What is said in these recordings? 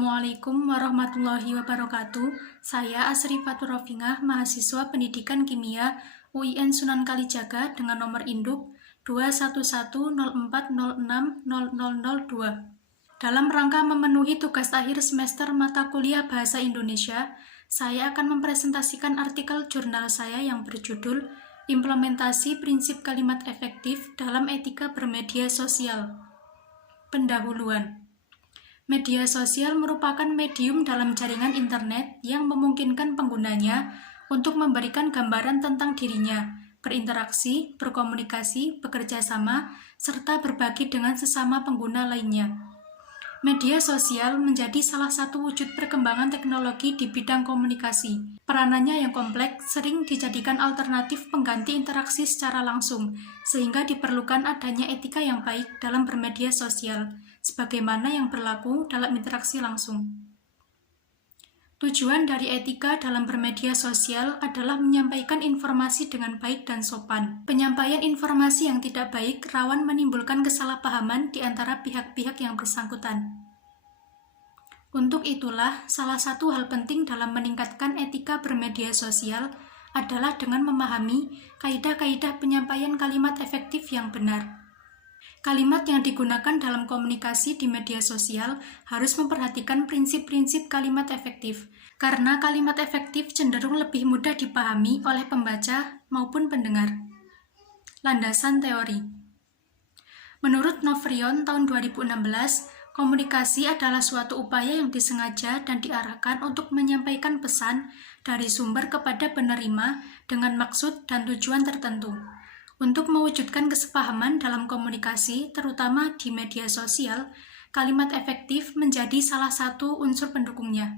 Assalamualaikum warahmatullahi wabarakatuh. Saya Asri Fatur Rofinah, mahasiswa Pendidikan Kimia UIN Sunan Kalijaga dengan nomor induk 21104060002. Dalam rangka memenuhi tugas akhir semester mata kuliah Bahasa Indonesia, saya akan mempresentasikan artikel jurnal saya yang berjudul Implementasi Prinsip Kalimat Efektif dalam Etika Bermedia Sosial. Pendahuluan. Media sosial merupakan medium dalam jaringan internet yang memungkinkan penggunanya untuk memberikan gambaran tentang dirinya, berinteraksi, berkomunikasi, bekerja sama, serta berbagi dengan sesama pengguna lainnya. Media sosial menjadi salah satu wujud perkembangan teknologi di bidang komunikasi. Peranannya yang kompleks sering dijadikan alternatif pengganti interaksi secara langsung, sehingga diperlukan adanya etika yang baik dalam bermedia sosial, sebagaimana yang berlaku dalam interaksi langsung. Tujuan dari etika dalam bermedia sosial adalah menyampaikan informasi dengan baik dan sopan. Penyampaian informasi yang tidak baik rawan menimbulkan kesalahpahaman di antara pihak-pihak yang bersangkutan. Untuk itulah, salah satu hal penting dalam meningkatkan etika bermedia sosial adalah dengan memahami kaidah-kaidah penyampaian kalimat efektif yang benar. Kalimat yang digunakan dalam komunikasi di media sosial harus memperhatikan prinsip-prinsip kalimat efektif, karena kalimat efektif cenderung lebih mudah dipahami oleh pembaca maupun pendengar. Landasan teori. Menurut Novrion tahun 2016, komunikasi adalah suatu upaya yang disengaja dan diarahkan untuk menyampaikan pesan dari sumber kepada penerima dengan maksud dan tujuan tertentu. Untuk mewujudkan kesepahaman dalam komunikasi, terutama di media sosial, kalimat efektif menjadi salah satu unsur pendukungnya.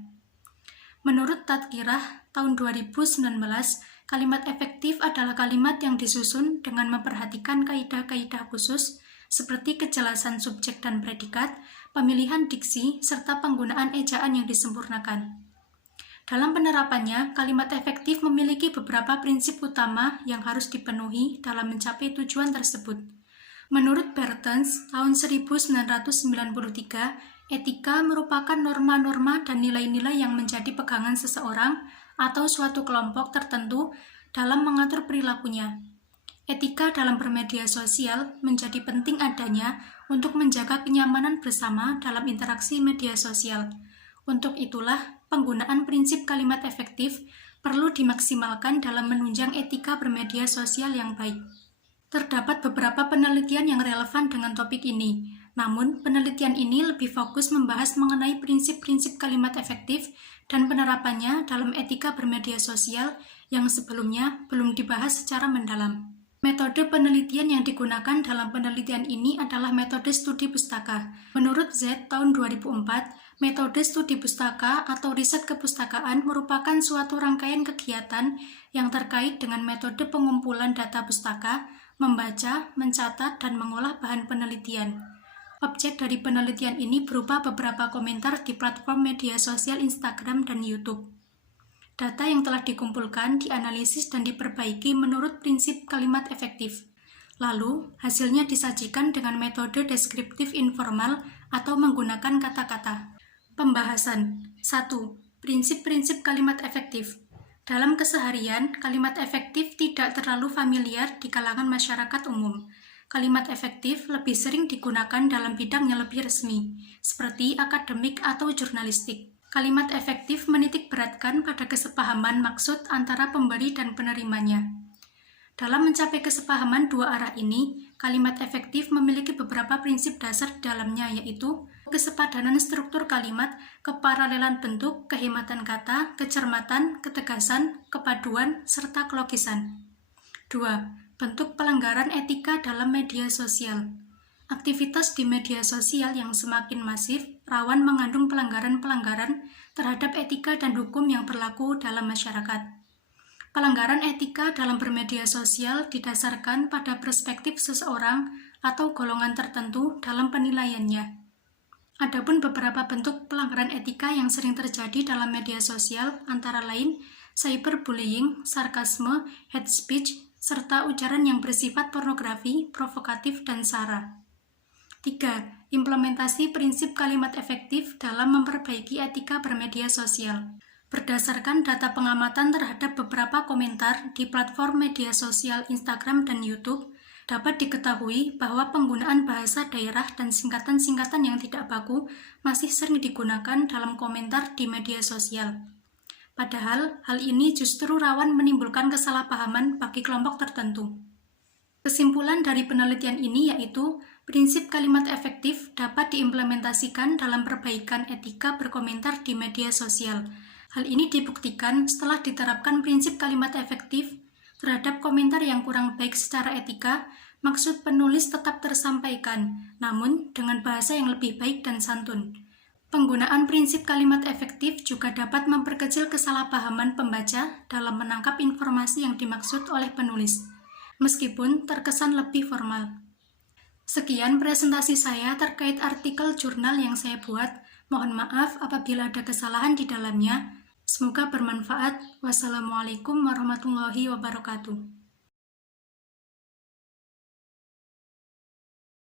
Menurut Tadkirah tahun 2019, kalimat efektif adalah kalimat yang disusun dengan memperhatikan kaidah-kaidah khusus seperti kejelasan subjek dan predikat, pemilihan diksi, serta penggunaan ejaan yang disempurnakan. Dalam penerapannya, kalimat efektif memiliki beberapa prinsip utama yang harus dipenuhi dalam mencapai tujuan tersebut. Menurut Bertens, tahun 1993, etika merupakan norma-norma dan nilai-nilai yang menjadi pegangan seseorang atau suatu kelompok tertentu dalam mengatur perilakunya. Etika dalam bermedia sosial menjadi penting adanya untuk menjaga kenyamanan bersama dalam interaksi media sosial. Untuk itulah, penggunaan prinsip kalimat efektif perlu dimaksimalkan dalam menunjang etika bermedia sosial yang baik. Terdapat beberapa penelitian yang relevan dengan topik ini, namun penelitian ini lebih fokus membahas mengenai prinsip-prinsip kalimat efektif dan penerapannya dalam etika bermedia sosial yang sebelumnya belum dibahas secara mendalam. Metode penelitian yang digunakan dalam penelitian ini adalah metode studi pustaka. Menurut Z tahun 2004, metode studi pustaka atau riset kepustakaan merupakan suatu rangkaian kegiatan yang terkait dengan metode pengumpulan data pustaka, membaca, mencatat, dan mengolah bahan penelitian. Objek dari penelitian ini berupa beberapa komentar di platform media sosial Instagram dan YouTube. Data yang telah dikumpulkan, dianalisis, dan diperbaiki menurut prinsip kalimat efektif. Lalu, hasilnya disajikan dengan metode deskriptif informal atau menggunakan kata-kata. Pembahasan 1. Prinsip-prinsip kalimat efektif. Dalam keseharian, kalimat efektif tidak terlalu familiar di kalangan masyarakat umum. Kalimat efektif lebih sering digunakan dalam bidang yang lebih resmi, seperti akademik atau jurnalistik. Kalimat efektif menitik beratkan pada kesepahaman maksud antara pemberi dan penerimanya. Dalam mencapai kesepahaman dua arah ini, kalimat efektif memiliki beberapa prinsip dasar di dalamnya, yaitu kesepadanan struktur kalimat, keparalelan bentuk, kehematan kata, kecermatan, ketegasan, kepaduan, serta kelogisan. 2. Bentuk pelanggaran etika dalam media sosial. Aktivitas di media sosial yang semakin masif rawan mengandung pelanggaran-pelanggaran terhadap etika dan hukum yang berlaku dalam masyarakat. Pelanggaran etika dalam bermedia sosial didasarkan pada perspektif seseorang atau golongan tertentu dalam penilaiannya. Adapun beberapa bentuk pelanggaran etika yang sering terjadi dalam media sosial antara lain cyberbullying, sarkasme, hate speech, serta ujaran yang bersifat pornografi, provokatif, dan sara. 3. implementasi prinsip kalimat efektif dalam memperbaiki etika bermedia sosial. Berdasarkan data pengamatan terhadap beberapa komentar di platform media sosial Instagram dan YouTube, dapat diketahui bahwa penggunaan bahasa daerah dan singkatan-singkatan yang tidak baku masih sering digunakan dalam komentar di media sosial. Padahal, hal ini justru rawan menimbulkan kesalahpahaman bagi kelompok tertentu. Kesimpulan dari penelitian ini yaitu, prinsip kalimat efektif dapat diimplementasikan dalam perbaikan etika berkomentar di media sosial. Hal ini dibuktikan setelah diterapkan prinsip kalimat efektif terhadap komentar yang kurang baik secara etika, maksud penulis tetap tersampaikan, namun dengan bahasa yang lebih baik dan santun. Penggunaan prinsip kalimat efektif juga dapat memperkecil kesalahpahaman pembaca dalam menangkap informasi yang dimaksud oleh penulis, meskipun terkesan lebih formal. Sekian presentasi saya terkait artikel jurnal yang saya buat. Mohon maaf apabila ada kesalahan di dalamnya. Semoga bermanfaat. Wassalamualaikum warahmatullahi wabarakatuh.